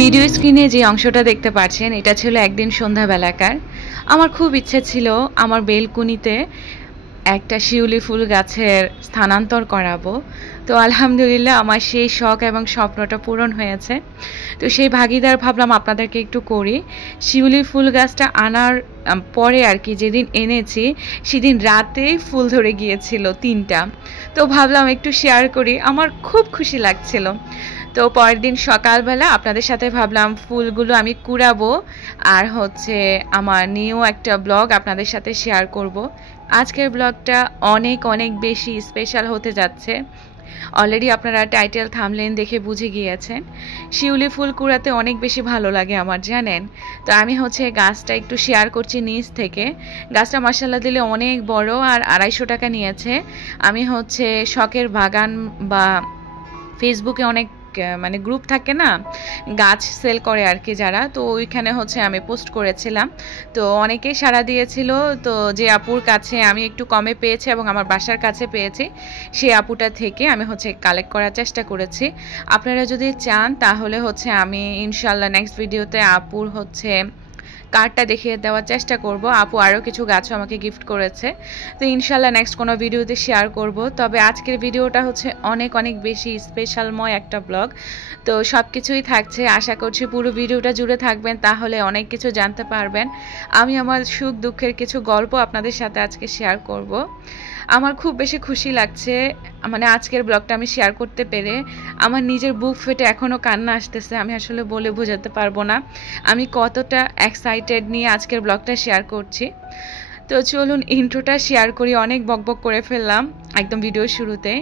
Video স্ক্রিনে যে অংশটা দেখতে পাচ্ছেন এটা ছিল একদিন সন্ধ্যাবেলাকার। আমার খুব ইচ্ছে ছিল আমার বেলকুনিতে একটা শিউলি ফুল গাছের স্থানান্তর করাবো। তো আলহামদুলিল্লাহ আমার সেই শখ এবং স্বপ্নটা পূরণ হয়েছে। তো সেই ভাগিদার ভাবলাম আপনাদেরকে একটু করি। শিউলি ফুল গাছটা আনার পরে আর কি যেদিন এনেছি সেদিন রাতে ফুল ধরে গিয়েছিল 3টা। তো ভাবলাম একটু শেয়ার করি, আমার খুব খুশি লাগছিল। তো পরের দিন সকালবেলা আপনাদের সাথে ভাবলাম ফুলগুলো আমি কুড়াবো আর হচ্ছে আমার নিউ একটা ব্লগ আপনাদের সাথে শেয়ার করব। আজকের ব্লগটা অনেক অনেক বেশি স্পেশাল হতে যাচ্ছে। অলরেডি আপনারা টাইটেল থাম্বনেল দেখে বুঝে গিয়েছেন। শিউলি ফুল কুড়াতে অনেক বেশি ভালো লাগে আমার, জানেন। তো আমি হচ্ছে গাছটা একটু শেয়ার করছি নিচ থেকে। গাছটা মাশাআল্লাহ দিলে অনেক বড় আর 250 টাকা নিয়েছে। আমি হচ্ছে শখের বাগান বা ফেসবুকে অনেক মানে গ্রুপ থাকে না, গাছ সেল করে আর কি যারা, তো ওইখানে হচ্ছে আমি পোস্ট করেছিলাম। তো অনেকেই সাড়া দিয়েছিল। তো যে আপুর কাছে আমি একটু কমে পেয়েছি এবং আমার বাসার কাছে পেয়েছি সেই আপুটা থেকে আমি হচ্ছে কালেক্ট করার চেষ্টা করেছি। আপনারা যদি চান তাহলে হচ্ছে আমি ইনশাল্লাহ নেক্সট ভিডিওতে আপুর হচ্ছে কার্ডটা দেখিয়ে দেওয়ার চেষ্টা করব। আপু আরও কিছু গাছও আমাকে গিফট করেছে। তো ইনশাল্লাহ নেক্সট কোনো ভিডিওতে শেয়ার করব। তবে আজকের ভিডিওটা হচ্ছে অনেক অনেক বেশি স্পেশালময় একটা ব্লগ। তো সব কিছুই থাকছে, আশা করছি পুরো ভিডিওটা জুড়ে থাকবেন, তাহলে অনেক কিছু জানতে পারবেন। আমি আমার সুখ দুঃখের কিছু গল্প আপনাদের সাথে আজকে শেয়ার করব। আমার খুব বেশি খুশি লাগছে, মানে আজকের ব্লগটা আমি শেয়ার করতে পেরে। আমার নিজের বুক ফেটে এখনও কান্না আসতেছে, আমি আসলে বলে বোঝাতে পারবো না আমি কতটা এক্সাইটেড নিয়ে আজকের ব্লগটা শেয়ার করছি। তো চলুন ইন্ট্রোটা শেয়ার করি, অনেক বকবক করে ফেললাম একদম ভিডিও শুরুতে।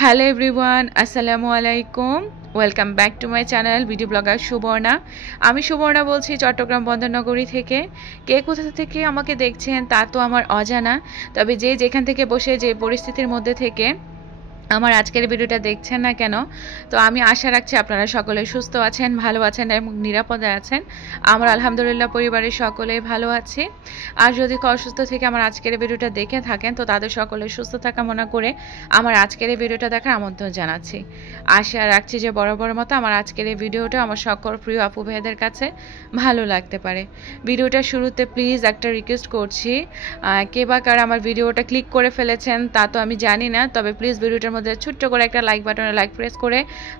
হ্যালো এভরিওয়ান, আসসালামু আলাইকুম, welcome back to my channel video blogger Subarna. আমি সুবর্ণা বলছি চট্টগ্রাম বন্দরনগরী থেকে। কে কোথা থেকে আমাকে দেখছেন তা তো আমার অজানা, তবে যে যেখান থেকে বসে যে পরিস্থিতির মধ্যে থেকে আমার আজকের ভিডিওটা দেখছেন না কেন, তো আমি আশা রাখছি আপনারা সকলে সুস্থ আছেন, ভালো আছেন এবং নিরাপদে আছেন। আমার আলহামদুলিল্লাহ পরিবারের সকলেই ভালো আছি। আর যদি অসুস্থ থেকে আমার আজকের ভিডিওটা দেখে থাকেন তো তাদের সকলে সুস্থ থাকা মনে করে আমার আজকের এই ভিডিওটা দেখার আমন্ত্রণ জানাচ্ছি। আশা রাখছি যে বরাবর মতো আমার আজকের এই ভিডিওটা আমার সকল প্রিয় আপু ভাইদের কাছে ভালো লাগতে পারে। ভিডিওটা শুরুতে প্লিজ একটা রিকোয়েস্ট করছি, কে বা কারা আমার ভিডিওটা ক্লিক করে ফেলেছেন তা তো আমি জানি না, তবে প্লিজ ভিডিওটার মধ্যে ছোট্ট করে একটা লাইক বাটনে লাইক প্রেস করে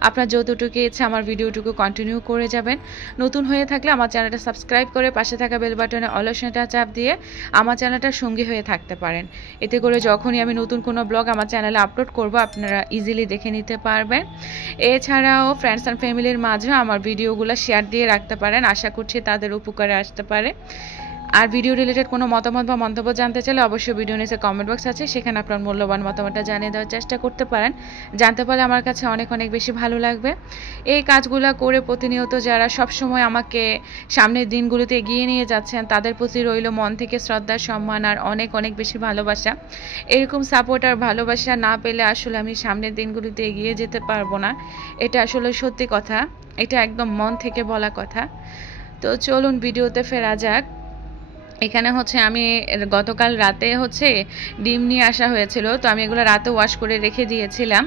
আপনার যতটুকু ইচ্ছে আমার ভিডিওটুকু কন্টিনিউ করে যাবেন। নতুন হয়ে থাকলে আমার চ্যানেলটা সাবস্ক্রাইব করে পাশে থাকা বেল বাটনে অল অপশনটা চাপ দিয়ে আমার চ্যানেলটার সঙ্গী হয়ে থাকতে পারেন। এতে করে যখনই আমি নতুন কোনো ব্লগ আমার চ্যানেলে আপলোড করব আপনারা ইজিলি দেখে নিতে পারবেন। এছাড়াও ফ্রেন্ডস অ্যান্ড ফ্যামিলির মাঝেও আমার ভিডিওগুলো শেয়ার দিয়ে রাখতে পারেন, আশা করছি তাদের উপকারে আসতে পারে। আর ভিডিও রিলেটেড কোনো মতামত বা মন্তব্য জানতে চাইলে অবশ্যই ভিডিও নিচে কমেন্ট বক্স আছে, সেখানে আপনার মূল্যবান মতামতটা জানিয়ে দেওয়ার চেষ্টা করতে পারেন। জানতে পারলে আমার কাছে অনেক অনেক বেশি ভালো লাগবে। এই কাজগুলো করে প্রতিনিয়ত যারা সবসময় আমাকে সামনের দিনগুলোতে এগিয়ে নিয়ে যাচ্ছেন তাদের প্রতি রইল মন থেকে শ্রদ্ধা, সম্মান আর অনেক অনেক বেশি ভালোবাসা। এরকম সাপোর্ট আর ভালোবাসা না পেলে আসলে আমি সামনের দিনগুলোতে এগিয়ে যেতে পারবো না। এটা আসলে সত্যি কথা, এটা একদম মন থেকে বলা কথা। তো চলুন ভিডিওতে ফেরা যাক। এখানে হচ্ছে আমি গতকাল রাতে হচ্ছে ডিম নিয়ে আসা হয়েছিল, তো আমি এগুলো রাতে ওয়াশ করে রেখে দিয়েছিলাম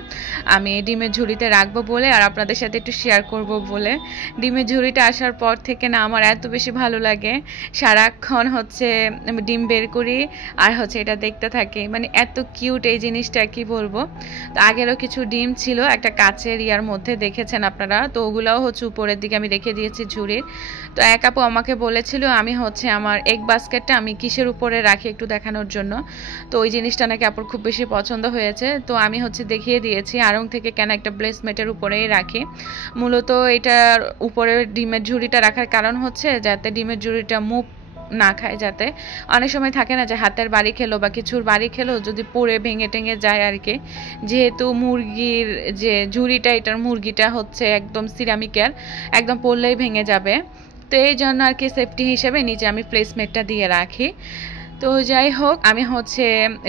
আমি ডিমের ঝুড়িতে রাখবো বলে আর আপনাদের সাথে একটু শেয়ার করব বলে। ডিমের ঝুড়িটা আসার পর থেকে না আমার এত বেশি ভালো লাগে, সারাক্ষণ হচ্ছে ডিম বের করি আর হচ্ছে এটা দেখতে থাকি, মানে এত কিউট এই জিনিসটা কি বলবো। তো আগেরও কিছু ডিম ছিল একটা কাচের ইয়ার মধ্যে, দেখেছেন আপনারা, তো ওগুলোও হচ্ছে উপরের দিকে আমি রেখে দিয়েছি ঝুড়ির। তো এক আপু আমাকে বলেছিল আমি হচ্ছে আমার এগ বাস্কেটটা আমি কিসের উপরে রাখি একটু দেখানোর জন্য, তো ওই জিনিসটা নাকি আপুর খুব বেশি পছন্দ হয়েছে, তো আমি হচ্ছে দেখিয়ে দিয়েছি আড়ং থেকে কেন একটা ব্লেসমেটের উপরেই রাখি। মূলত এটার উপরে ডিমের ঝুড়িটা রাখার কারণ হচ্ছে যাতে ডিমের ঝুড়িটা মুভ না খায়, যাতে অনেক সময় থাকে না যে হাতের বাড়ি খেলো বা কিছুর বাড়ি খেলো যদি পড়ে ভেঙে টেঙে যায় আর কি, যেহেতু মুরগির যে ঝুড়িটা এটার মুরগিটা হচ্ছে একদম সিরামিকের, একদম পড়লেই ভেঙে যাবে, তো এই জন্য আর কি সেফটি হিসেবে নিচে আমি প্লেসমেটটা দিয়ে রাখি। তো যাই হোক আমি হচ্ছে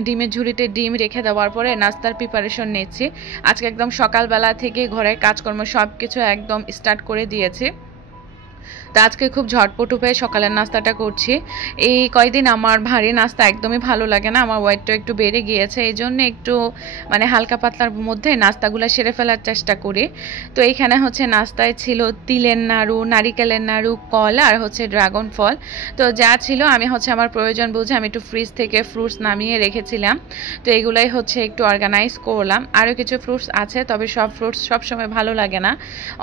ডিমের ঝুড়িতে ডিম রেখে দেওয়ার পরে নাস্তার প্রিপারেশন নিচ্ছি। আজকে একদম সকালবেলা থেকে ঘরের কাজকর্ম সব কিছু একদম স্টার্ট করে দিয়েছি, তো আজকে খুব ঝটপট উপায়ে সকালের নাস্তাটা করছি। এই কয়দিন আমার ভারী নাস্তা একদমই ভালো লাগে না, আমার ওয়েটটা একটু বেড়ে গিয়েছে, এই জন্য একটু মানে হালকা পাতলার মধ্যে নাস্তাগুলো সেরে ফেলার চেষ্টা করি। তো এইখানে হচ্ছে নাস্তায় ছিল তিলের নাড়ু, নারিকেলের নাড়ু, কলা আর হচ্ছে ড্রাগন ফল। তো যা ছিল আমি হচ্ছে আমার প্রয়োজন বুঝে আমি একটু ফ্রিজ থেকে ফ্রুটস নামিয়ে রেখেছিলাম, তো এগুলাই হচ্ছে একটু অর্গানাইজ করলাম। আরও কিছু ফ্রুটস আছে, তবে সব ফ্রুটস সবসময় ভালো লাগে না,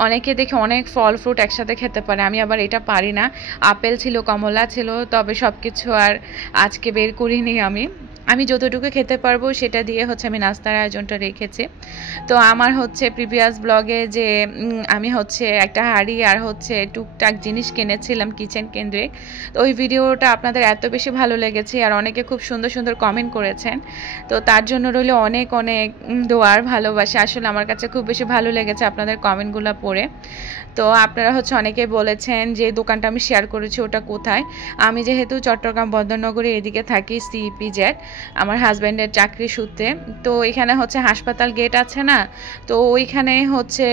অনেকে দেখে অনেক ফল ফ্রুট একসাথে খেতে পারে, আমি আবার এটা পারি না। আপেল ছিল, কমলা ছিল, তবে সব কিছু আর আজকে বের করিনি আমি যতটুকু খেতে পারবো সেটা দিয়ে হচ্ছে আমি নাস্তার আয়োজনটা রেখেছি। তো আমার হচ্ছে প্রিভিয়াস ব্লগে যে আমি হচ্ছে একটা হাঁড়ি আর হচ্ছে টুকটাক জিনিস কিনেছিলাম কিচেন কেন্দ্রিক, তো ওই ভিডিওটা আপনাদের এত বেশি ভালো লেগেছে আর অনেকে খুব সুন্দর সুন্দর কমেন্ট করেছেন, তো তার জন্য রইল অনেক অনেক দোয়ার ভালোবাসা। আসলে আমার কাছে খুব বেশি ভালো লেগেছে আপনাদের কমেন্টগুলো পড়ে। তো আপনারা হচ্ছে অনেকে বলেছেন যে দোকানটা আমি শেয়ার করেছি ওটা কোথায়। আমি যেহেতু চট্টগ্রাম বন্দরনগরে এদিকে থাকি CEPZ, আমার হাজব্যান্ডের চাকরি সূত্রে, তো এখানে হচ্ছে হাসপাতাল গেট আছে না, তো ওইখানে হচ্ছে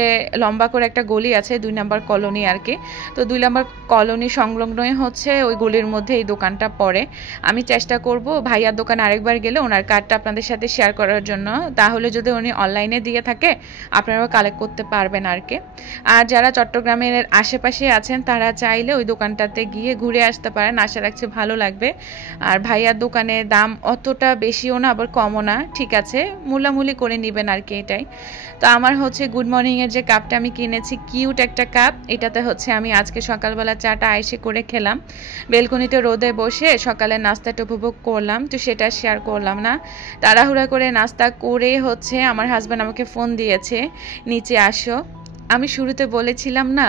লম্বা করে একটা গলি আছে 2 নম্বর কলোনি আর কি, তো 2 নম্বর কলোনি সংলগ্নই হচ্ছে ওই গলির মধ্যে এই দোকানটা পড়ে। আমি চেষ্টা করব ভাইয়ার দোকানে আরেকবার গেলে ওনার কার্ডটা আপনাদের সাথে শেয়ার করার জন্য, তাহলে যদি উনি অনলাইনে দিয়ে থাকে আপনারাও কালেক্ট করতে পারবেন আর কি। আর যারা চট্টগ্রামের আশেপাশে আছেন তারা চাইলে ওই দোকানটাতে গিয়ে ঘুরে আসতে পারেন, আশা রাখছি ভালো লাগবে। আর ভাইয়ার দোকানে দাম অতটা বেশিও না আবার কমও না, ঠিক আছে, মূলামূলি করে নেবেন আর কি, এটাই। তো আমার হচ্ছে গুড মর্নিংয়ের যে কাপটা আমি কিনেছি, কিউট একটা কাপ, এটাতে হচ্ছে আমি আজকে সকালবেলা চাটা আইসে করে খেলাম, বেলকনিতে রোদে বসে সকালের নাস্তাটা উপভোগ করলাম, তো সেটা শেয়ার করলাম না। তাড়াহুড়া করে নাস্তা করে হচ্ছে আমার হাজব্যান্ড আমাকে ফোন দিয়েছে নিচে আসো। আমি শুরুতে বলেছিলাম না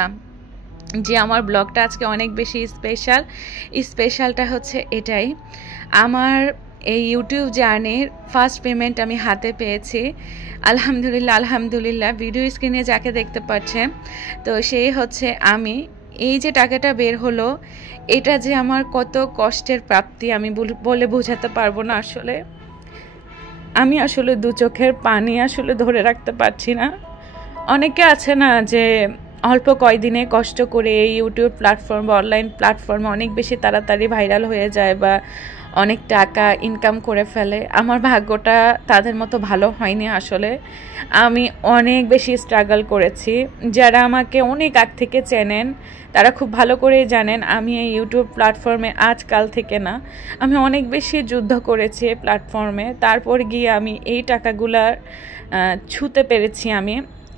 যে আমার ব্লগটা আজকে অনেক বেশি স্পেশালটা হচ্ছে এটাই, আমার এই ইউটিউব জার্নির ফার্স্ট পেমেন্ট আমি হাতে পেয়েছি, আলহামদুলিল্লাহ। ভিডিও স্ক্রিনে যাকে দেখতে পাচ্ছেন তো সেই হচ্ছে আমি। এই যে টাকাটা বের হলো এটা যে আমার কত কষ্টের প্রাপ্তি আমি বলে বোঝাতে পারবো না। আমি আসলে দু চোখের পানি আসলে ধরে রাখতে পারছি না। অনেকে আছে না যে অল্প কয়দিনে কষ্ট করে এই ইউটিউব প্ল্যাটফর্ম বা অনলাইন প্ল্যাটফর্মে অনেক বেশি তাড়াতাড়ি ভাইরাল হয়ে যায় বা অনেক টাকা ইনকাম করে ফেলে, আমার ভাগ্যটা তাদের মতো ভালো হয়নি। আসলে আমি অনেক বেশি স্ট্রাগল করেছি, যারা আমাকে অনেক আগ থেকে চেনেন তারা খুব ভালো করেই জানেন আমি এই ইউটিউব প্ল্যাটফর্মে আজকাল থেকে না, আমি অনেক বেশি যুদ্ধ করেছি এই প্ল্যাটফর্মে, তারপর গিয়ে আমি এই টাকাগুলার ছুঁতে পেরেছি।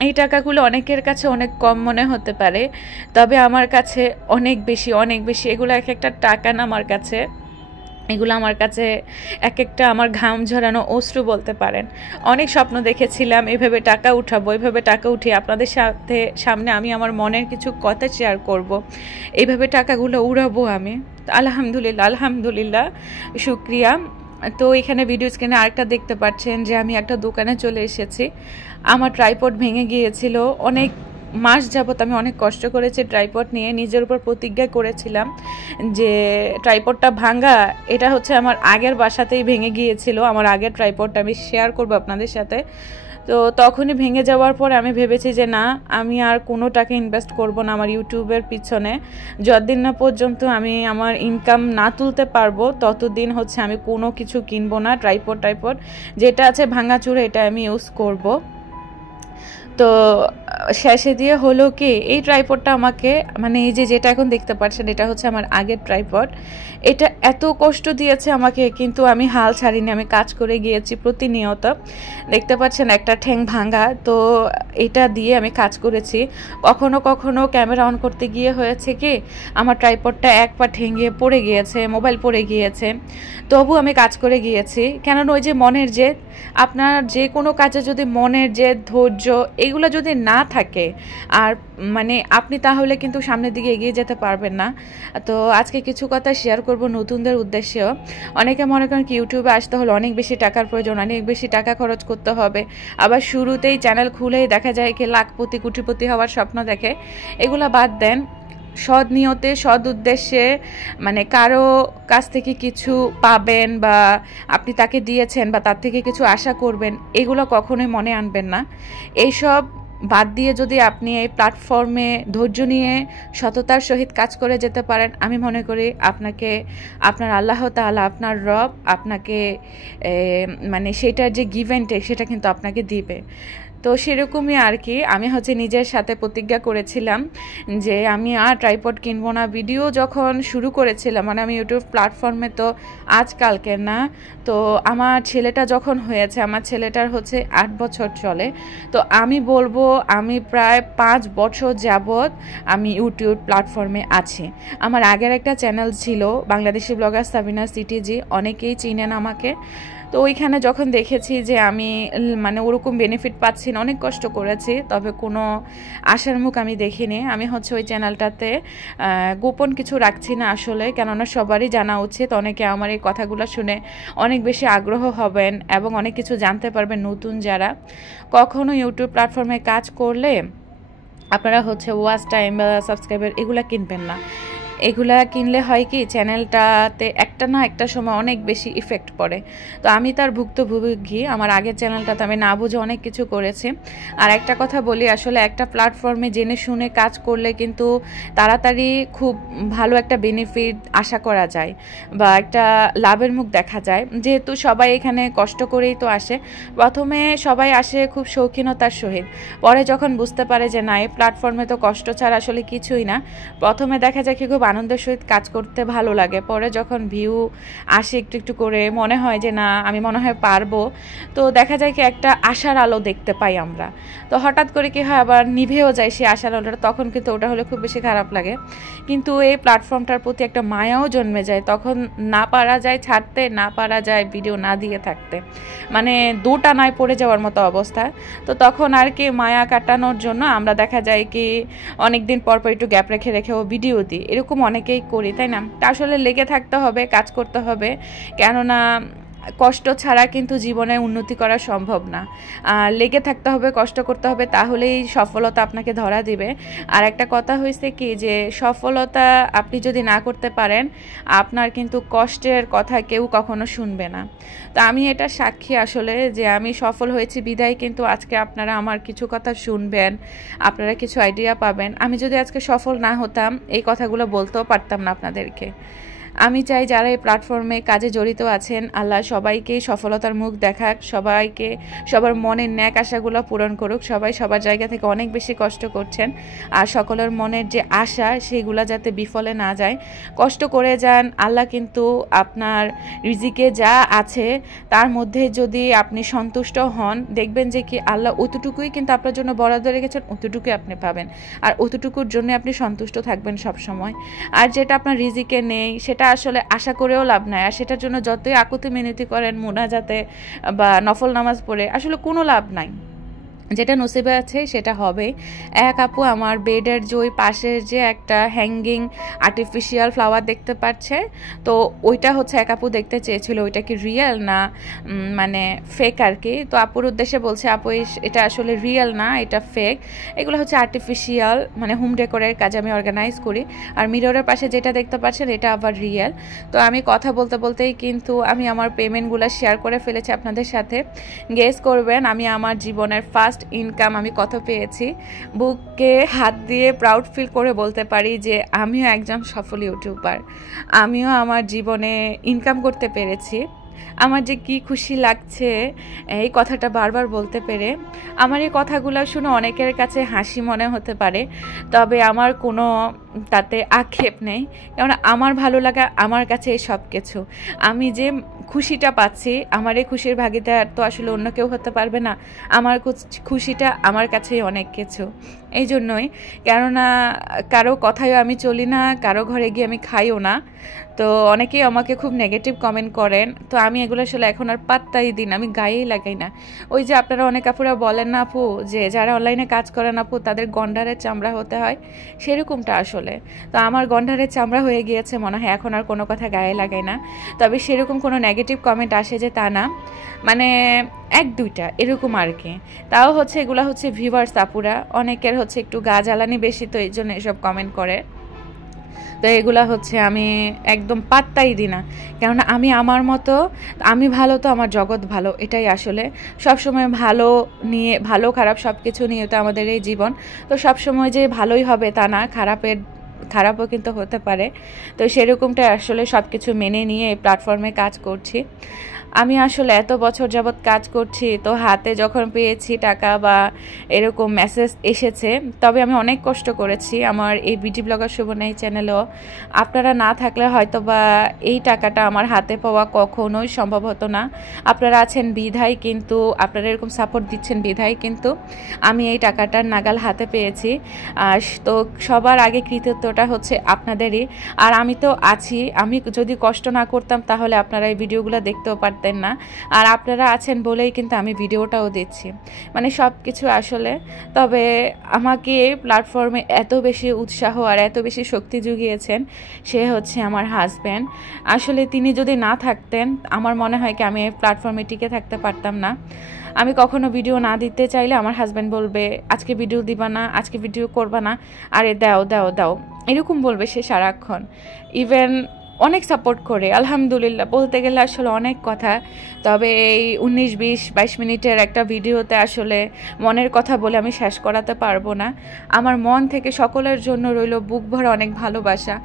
এই টাকাগুলো অনেকের কাছে অনেক কম মনে হতে পারে, তবে আমার কাছে অনেক বেশি এগুলো এক একটা টাকা না, এগুলো আমার কাছে এক একটা আমার ঘাম ঝরানো অশ্রু বলতে পারেন। অনেক স্বপ্ন দেখেছিলাম এভাবে টাকা উঠাবো, এইভাবে টাকা উঠিয়ে আপনাদের সামনে আমি আমার মনের কিছু কথা শেয়ার করব, এইভাবে টাকাগুলো উড়াবো আমি। আলহামদুলিল্লাহ শুক্রিয়া। তো এখানে ভিডিও স্ক্রিনে আরেকটা দেখতে পাচ্ছেন যে আমি একটা দোকানে চলে এসেছি। আমার ট্রাইপড ভেঙে গিয়েছিল, অনেক মাস যাবত আমি অনেক কষ্ট করেছি ট্রাইপড নিয়ে, নিজের উপর প্রতিজ্ঞা করেছিলাম যে ট্রাইপডটা ভাঙা এটা হচ্ছে আমার আগের বাসাতেই ভেঙে গিয়েছিল, আমার আগের ট্রাইপডটা আমি শেয়ার করবো আপনাদের সাথে। তো তখনই ভেঙে যাওয়ার পর আমি ভেবেছি যে না, আমি আর কোনো টাকা ইনভেস্ট করব না আমার ইউটিউবের পিছনে। যতদিন না পর্যন্ত আমি আমার ইনকাম না তুলতে পারবো ততদিন হচ্ছে আমি কোনো কিছু কিনবো না। ট্রাইপড যেটা আছে ভাঙাচুরা এটা আমি ইউজ করব। তো শেষে দিয়ে হলো কি, এই ট্রাইপডটা আমাকে মানে এই যেটা এখন দেখতে পাচ্ছেন এটা হচ্ছে আমার আগের ট্রাইপড। এটা এত কষ্ট দিয়েছে আমাকে, কিন্তু আমি হাল ছাড়িনি, আমি কাজ করে গিয়েছি প্রতিনিয়ত। দেখতে পাচ্ছেন একটা ঠ্যাং ভাঙা, তো এটা দিয়ে আমি কাজ করেছি। কখনো কখনো ক্যামেরা অন করতে গিয়ে হয়েছে কি আমার ট্রাইপডটা এক পা ঠেঙে পড়ে গিয়েছে, মোবাইল পড়ে গিয়েছে, তবু আমি কাজ করে গিয়েছি। কেননা ওই যে মনের জেদ, আপনার যে কোনো কাজে যদি মনের জেদ, ধৈর্য এগুলো যদি না থাকে আর মানে আপনি তাহলে কিন্তু সামনের দিকে এগিয়ে যেতে পারবেন না। তো আজকে কিছু কথা শেয়ার করব নতুনদের উদ্দেশ্যেও। অনেকে মনে করেন কি ইউটিউবে আসতে হলে অনেক বেশি টাকার প্রয়োজন, অনেক বেশি টাকা খরচ করতে হবে, আবার শুরুতেই চ্যানেল খুলেই দেখা যায় কি লাখপতি কোটিপতি হওয়ার স্বপ্ন দেখে। এগুলো বাদ দেন, সৎ নিয়তে সৎ উদ্দেশ্যে মানে কারো কাছ থেকে কিছু পাবেন বা আপনি তাকে দিয়েছেন বা তার থেকে কিছু আশা করবেন, এগুলো কখনোই মনে আনবেন না। এইসব বাদ দিয়ে যদি আপনি এই প্ল্যাটফর্মে ধৈর্য নিয়ে সততার সহিত কাজ করে যেতে পারেন, আমি মনে করি আপনাকে আপনার আল্লাহ তাআলা, আপনার রব আপনাকে মানে সেটার যে গিভ অ্যান্ড টেক সেটা কিন্তু আপনাকে দিবে। তো সেরকমই আর কি, আমি হচ্ছে নিজের সাথে প্রতিজ্ঞা করেছিলাম যে আমি আর ট্রাইপড কিনবো না। ভিডিও যখন শুরু করেছিলাম মানে আমি ইউটিউব প্ল্যাটফর্মে তো আজকালকে না, তো আমার ছেলেটা যখন হয়েছে, আমার ছেলেটার হচ্ছে 8 বছর চলে, তো আমি বলবো আমি প্রায় 5 বছর যাবৎ আমি ইউটিউব প্ল্যাটফর্মে আছি। আমার আগের একটা চ্যানেল ছিল বাংলাদেশি ব্লগার সাবিনা সিটিজি, অনেকেই চিনেন আমাকে। তো ওইখানে যখন দেখেছি যে আমি মানে ওরকম বেনিফিট পাচ্ছি না, অনেক কষ্ট করেছি তবে কোনো আশার মুখ আমি দেখিনি। আমি হচ্ছে ওই চ্যানেলটাতে গোপন কিছু রাখছি না আসলে, কেননা সবারই জানা উচিত। অনেকে আমার এই কথাগুলো শুনে অনেক বেশি আগ্রহ হবেন এবং অনেক কিছু জানতে পারবেন নতুন যারা। কখনো ইউটিউব প্ল্যাটফর্মে কাজ করলে আপনারা হচ্ছে ওয়াচ টাইম বা সাবস্ক্রাইবার এগুলা কিনবেন না। এগুলা কিনলে হয় কি চ্যানেলটাতে একটা না একটা সময় অনেক বেশি ইফেক্ট পড়ে। তো আমি তার ভুক্তভোগী। আমার আগের চ্যানেলটাতে আমি না বুঝে অনেক কিছু করেছি। আর একটা কথা বলি, আসলে একটা প্ল্যাটফর্মে জেনে শুনে কাজ করলে কিন্তু তাড়াতাড়ি খুব ভালো একটা বেনিফিট আশা করা যায় বা একটা লাভের মুখ দেখা যায়। যেহেতু সবাই এখানে কষ্ট করেই তো আসে, প্রথমে সবাই আসে খুব শৌখিনতার সহিত, পরে যখন বুঝতে পারে যে না এই প্ল্যাটফর্মে তো কষ্ট ছাড়া আসলে কিছুই না, প্রথমে দেখা যায় কি খুব আনন্দের সহিত কাজ করতে ভালো লাগে। পরে যখন ভিউ আসে একটু একটু করে মনে হয় যে না আমি মনে হয় পারবো, তো দেখা যায় কি একটা আশার আলো দেখতে পাই আমরা। তো হঠাৎ করে কি হয় আবার নিভেও যায় সেই আশার আলোটা, তখন কিন্তু ওটা হলে খুব বেশি খারাপ লাগে। কিন্তু এই প্ল্যাটফর্মটার প্রতি একটা মায়াও জন্মে যায়, তখন না পারা যায় ছাড়তে, না পারা যায় ভিডিও না দিয়ে থাকতে, মানে দুটা নাই পড়ে যাওয়ার মতো অবস্থা। তো তখন আর কি মায়া কাটানোর জন্য আমরা দেখা যায় কি অনেকদিন পর পর একটু গ্যাপ রেখে রেখেও ভিডিও দিই, এরকম অনেকেই করি, তাই না? তা আসলে লেগে থাকতে হবে, কাজ করতে হবে, কেননা কষ্ট ছাড়া কিন্তু জীবনে উন্নতি করা সম্ভব না। আর লেগে থাকতে হবে, কষ্ট করতে হবে, তাহলেই সফলতা আপনাকে ধরা দিবে। আর একটা কথা হয়েছে কি যে সফলতা আপনি যদি না করতে পারেন, আপনার কিন্তু কষ্টের কথা কেউ কখনো শুনবে না। তো আমি এটা সাক্ষী আসলে যে আমি সফল হয়েছি বিদায় কিন্তু আজকে আপনারা আমার কিছু কথা শুনবেন, আপনারা কিছু আইডিয়া পাবেন। আমি যদি আজকে সফল না হতাম এই কথাগুলো বলতেও পারতাম না আপনাদেরকে। আমি চাই যারা এই প্ল্যাটফর্মে কাজে জড়িত আছেন আল্লাহ সবাইকে সফলতার মুখ দেখাক, সবাইকে সবার মনের ন্যাক আশাগুলো পূরণ করুক। সবাই সবার জায়গা থেকে অনেক বেশি কষ্ট করছেন, আর সকলের মনের যে আশা সেগুলো যাতে বিফলে না যায়। কষ্ট করে যান, আল্লাহ কিন্তু আপনার রিজিকে যা আছে তার মধ্যে যদি আপনি সন্তুষ্ট হন, দেখবেন যে কি আল্লাহ অতটুকুই কিন্তু আপনার জন্য বরাদ্দ রেখেছেন, অতটুকুই আপনি পাবেন, আর অতটুকুর জন্য আপনি সন্তুষ্ট থাকবেন সব সময়। আর যেটা আপনার রিজিকে নেই সেটা আসলে আশা করেও লাভ নাই, আর সেটার জন্য যতই আকুতি মিনতি করেন মুনাজাতে বা নফল নামাজ পড়ে আসলে কোনো লাভ নাই। যেটা নসিবে আছে সেটা হবে। এক আপু আমার বেডের যে ওই পাশের যে একটা হ্যাঙ্গিং আর্টিফিশিয়াল ফ্লাওয়ার দেখতে পাচ্ছে, তো ওইটা হচ্ছে এক আপু দেখতে চেয়েছিল ওইটা কি রিয়েল না মানে ফেক আর কি। তো আপুর উদ্দেশ্যে বলছে আপু এটা আসলে রিয়েল না, এটা ফেক, এগুলো হচ্ছে আর্টিফিশিয়াল, মানে হোম ডেকোরের কাজ আমি অর্গানাইজ করি। আর মিররের পাশে যেটা দেখতে পাচ্ছেন এটা আবার রিয়েল। তো আমি কথা বলতে বলতেই কিন্তু আমি আমার পেমেন্টগুলো শেয়ার করে ফেলেছি আপনাদের সাথে। গেস করবেন আমি আমার জীবনের ফার্স্ট ইনকাম আমি কত পেয়েছি। বুকে হাত দিয়ে প্রাউড ফিল করে বলতে পারি যে আমিও একজন সফল ইউটিউবার, আমিও আমার জীবনে ইনকাম করতে পেরেছি। আমার যে কি খুশি লাগছে এই কথাটা বারবার বলতে পেরে। আমার এই কথাগুলো শুনে অনেকের কাছে হাসি মনে হতে পারে, তবে আমার কোনো তাতে আক্ষেপ নেই, কারণ আমার ভালো লাগা আমার কাছে এই সব কিছু। আমি যে খুশিটা পাচ্ছি, আমার এই খুশির ভাগিদার তো আসলে অন্য কেউ হতে পারবে না। আমার খুশিটা আমার কাছেই অনেক কিছু। এই জন্যই, কেননা কারো কথায়ও আমি চলি না, কারো ঘরে গিয়ে আমি খাইও না। তো অনেকেই আমাকে খুব নেগেটিভ কমেন্ট করেন, তো আমি এগুলো আসলে এখন আর পাত্তাই দিই না, আমি গায়েই লাগাই না। ওই যে আপনারা অনেক আপুরা বলেন না আপু যে যারা অনলাইনে কাজ করেন আপু তাদের গন্ডারের চামড়া হতে হয়, সেরকমটা আসলে। তো আমার গন্ডারের চামড়া হয়ে গিয়েছে মনে হয়, এখন আর কোনো কথা গায়ে লাগাই না। তবে সেরকম কোনো নেগেটিভ কমেন্ট আসে যে তা না, মানে এক দুইটা এরকম আর কি। তাও হচ্ছে এগুলো হচ্ছে ভিউয়ার্স আপুরা, অনেকের হচ্ছে একটু গা জ্বালানি বেশি, তো এই জন্য এসব কমেন্ট করে। তো এগুলা হচ্ছে আমি একদম পাত্তাই দিই না, কেননা আমি আমার মতো, আমি ভালো তো আমার জগৎ ভালো, এটাই আসলে। সবসময় ভালো নিয়ে, ভালো খারাপ সব কিছু নিয়ে তো আমাদের এই জীবন। তো সবসময় যে ভালোই হবে তা না, খারাপও কিন্তু হতে পারে। তো সেরকমটা আসলে সব কিছু মেনে নিয়ে এই প্ল্যাটফর্মে কাজ করছি। আমি আসলে এত বছর যাবৎ কাজ করছি, তো হাতে যখন পেয়েছি টাকা বা এরকম মেসেজ এসেছে, তবে আমি অনেক কষ্ট করেছি আমার এই বিউটি ব্লগার সুবর্ণা এই চ্যানেলেও। আপনারা না থাকলে হয়তো বা এই টাকাটা আমার হাতে পাওয়া কখনোই সম্ভব হতো না। আপনারা আছেন বিধায়, কিন্তু আপনারা এরকম সাপোর্ট দিচ্ছেন বিধায় কিন্তু আমি এই টাকাটার নাগাল হাতে পেয়েছি। তো সবার আগে কৃতিত্বটা হচ্ছে আপনাদেরই। আর আমি তো আছি, আমি যদি কষ্ট না করতাম তাহলে আপনারা এই ভিডিওগুলো দেখতেও পারতেন না। আর আপনারা আছেন বলেই কিন্তু আমি ভিডিওটাও দিচ্ছি, মানে সব কিছু আসলে। তবে আমাকে এই প্ল্যাটফর্মে এত বেশি উৎসাহ আর এত বেশি শক্তি জুগিয়েছেন সে হচ্ছে আমার হাজব্যান্ড। আসলে তিনি যদি না থাকতেন আমার মনে হয় কি আমি এই প্ল্যাটফর্মে টিকে থাকতে পারতাম না। আমি কখনো ভিডিও না দিতে চাইলে আমার হাজব্যান্ড বলবে আজকে ভিডিও দিবা না, আজকে ভিডিও করবা না, আরে দাও দাও দাও, এরকম বলবে সে সারাক্ষণ। ইভেন অনেক সাপোর্ট করে, আলহামদুলিল্লাহ বলতে গেলে আসলে অনেক কথা। তবে এই 19-20-22 মিনিটের একটা ভিডিওতে আসলে মনের কথা বলে আমি শেষ করাতে পারবো না। আমার মন থেকে সকলের জন্য রইল বুক ভরা অনেক ভালোবাসা।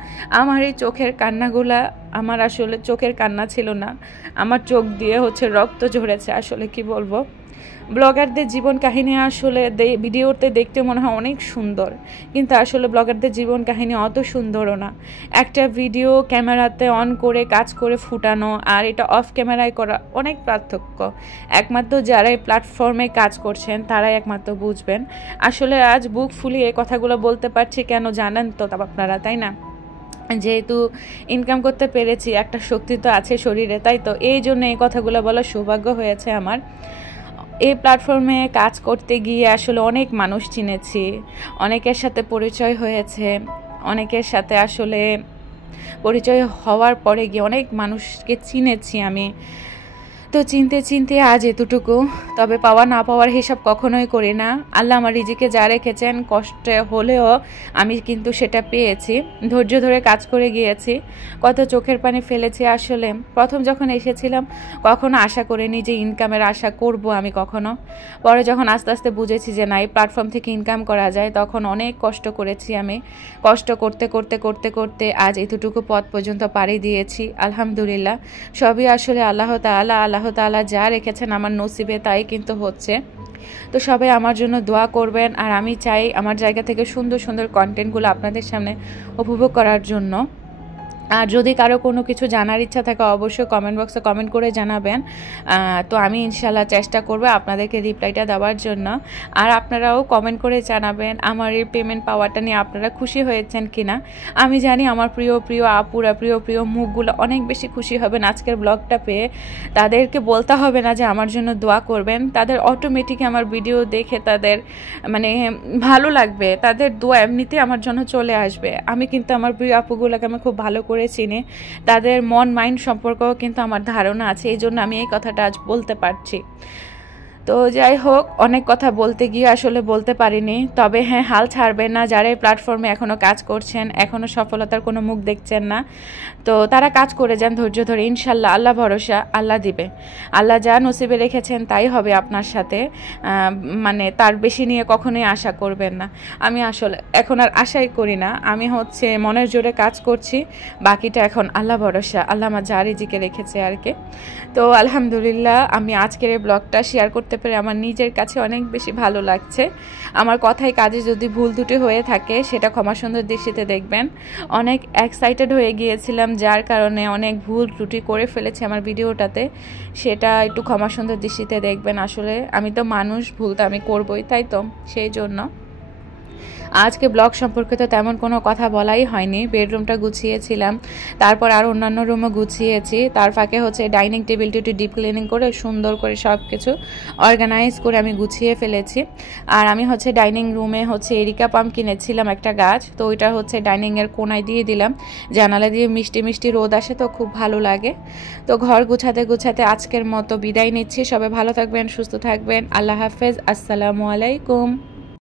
আমার এই চোখের কান্নাগুলা আমার আসলে চোখের কান্না ছিল না, আমার চোখ দিয়ে হচ্ছে রক্ত ঝরেছে। আসলে কি বলবো, ব্লগারদের জীবন কাহিনী আসলে ভিডিওতে দেখতে মনে হয় অনেক সুন্দর, কিন্তু আসলে ব্লগারদের জীবন কাহিনী অত সুন্দরও না। একটা ভিডিও ক্যামেরাতে অন করে কাজ করে ফুটানো আর এটা অফ ক্যামেরায় করা অনেক পার্থক্য। একমাত্র যারা এই প্ল্যাটফর্মে কাজ করছেন তারাই একমাত্র বুঝবেন। আসলে আজ বুক ফুলিয়ে এই কথাগুলো বলতে পারছি কেন জানেন তো আপনারা, তাই না? যেহেতু ইনকাম করতে পেরেছি, একটা শক্তি তো আছে শরীরে, তাই তো এই জন্য এই কথাগুলো বলার সৌভাগ্য হয়েছে আমার। এই প্ল্যাটফর্মে কাজ করতে গিয়ে আসলে অনেক মানুষ চিনেছি, অনেকের সাথে পরিচয় হয়েছে, অনেকের সাথে আসলে পরিচয় হওয়ার পরে গিয়ে অনেক মানুষকে চিনেছি আমি। তো চিনতে চিনতে আজ এতটুকু। তবে পাওয়া না পাওয়ার হিসাব কখনোই করি না। আল্লাহ আমার রিজিকে যা রেখেছেন কষ্টে হলেও আমি কিন্তু সেটা পেয়েছি, ধৈর্য ধরে কাজ করে গিয়েছি, কত চোখের পানি ফেলেছি। আসলে প্রথম যখন এসেছিলাম কখনো আশা করিনি যে ইনকামের আশা করব আমি কখনো। পরে যখন আস্তে আস্তে বুঝেছি যে না এই প্ল্যাটফর্ম থেকে ইনকাম করা যায়, তখন অনেক কষ্ট করেছি আমি। কষ্ট করতে করতে করতে করতে আজ এতটুকু পথ পর্যন্ত পাড়ি দিয়েছি, আলহামদুলিল্লাহ। সবই আসলে আল্লাহ তাআলা যা রেখেছেন আমার নসিবে তাই কিন্তু হচ্ছে। তো সবাই আমার জন্য দোয়া করবেন, আর আমি চাই আমার জায়গা থেকে সুন্দর সুন্দর কন্টেন্টগুলো আপনাদের সামনে উপভোগ করার জন্য। আর যদি কারো কোনো কিছু জানার ইচ্ছা থাকে অবশ্যই কমেন্ট বক্সে কমেন্ট করে জানাবেন। তো আমি ইনশাল্লাহ চেষ্টা করব আপনাদেরকে রিপ্লাইটা দেওয়ার জন্য। আর আপনারাও কমেন্ট করে জানাবেন আমার এই পেমেন্ট পাওয়াটা নিয়ে আপনারা খুশি হয়েছেন কিনা। আমি জানি আমার প্রিয় প্রিয় আপুরা, প্রিয় প্রিয় মুখগুলো অনেক বেশি খুশি হবেন আজকের ব্লগটা পেয়ে। তাদেরকে বলতে হবে না যে আমার জন্য দোয়া করবেন, তাদের অটোমেটিক আমার ভিডিও দেখে তাদের মানে ভালো লাগবে, তাদের দোয়া এমনিতে আমার জন্য চলে আসবে। আমি কিন্তু আমার প্রিয় আপুগুলোকে আমি খুব ভালো করে চিনি, তাদের মন মাইন্ড সম্পর্কেও কিন্তু আমার ধারণা আছে, এই জন্য আমি এই কথাটা আজ বলতে পারছি। তো যাই হোক, অনেক কথা বলতে গিয়ে আসলে বলতে পারিনি। তবে হ্যাঁ, হাল ছাড়বেন না যারা এই প্ল্যাটফর্মে এখনও কাজ করছেন, এখনও সফলতার কোনো মুখ দেখছেন না, তো তারা কাজ করে যান ধৈর্য ধরে। ইনশাল্লাহ আল্লাহ ভরসা, আল্লাহ দিবে। আল্লাহ যা নসিবে রেখেছেন তাই হবে আপনার সাথে। মানে তার বেশি নিয়ে কখনোই আশা করবেন না। আমি আসলে এখন আর আশাই করি না, আমি হচ্ছে মনের জোরে কাজ করছি, বাকিটা এখন আল্লাহ ভরসা, আল্লাহ আমার যা রিজিকে রেখেছে আর কি। তো আলহামদুলিল্লাহ, আমি আজকের এই ব্লগটা শেয়ার করতে পেরে আমার নিজের কাছে অনেক বেশি ভালো লাগছে। আমার কথায় কাজে যদি ভুল ত্রুটি হয়ে থাকে সেটা ক্ষমা সুন্দর দৃষ্টিতে দেখবেন। অনেক এক্সাইটেড হয়ে গিয়েছিলাম, যার কারণে অনেক ভুল ত্রুটি করে ফেলেছি আমার ভিডিওটাতে, সেটা একটু ক্ষমা সুন্দর দৃষ্টিতে দেখবেন। আসলে আমি তো মানুষ, ভুল তো আমি করবই, তাই তো সেই জন্য আজকে ব্লগ সম্পর্কে তো তেমন কোনো কথা বলাই হয়নি। বেডরুমটা গুছিয়েছিলাম, তারপর আর অন্যান্য রুমও গুছিয়েছি, তার ফাঁকে হচ্ছে ডাইনিং টেবিলটি একটু ডিপ ক্লিনিং করে সুন্দর করে সব কিছু অর্গানাইজ করে আমি গুছিয়ে ফেলেছি। আর আমি হচ্ছে ডাইনিং রুমে হচ্ছে এরিকা পাম কিনেছিলাম একটা গাছ, তো ওইটা হচ্ছে ডাইনিংয়ের কোনায় দিয়ে দিলাম, জানালা দিয়ে মিষ্টি মিষ্টি রোদ আসে তো খুব ভালো লাগে। তো ঘর গুছাতে গুছাতে আজকের মতো বিদায় নিচ্ছি। সবাই ভালো থাকবেন, সুস্থ থাকবেন, আল্লাহ হাফেজ, আসসালামু আলাইকুম।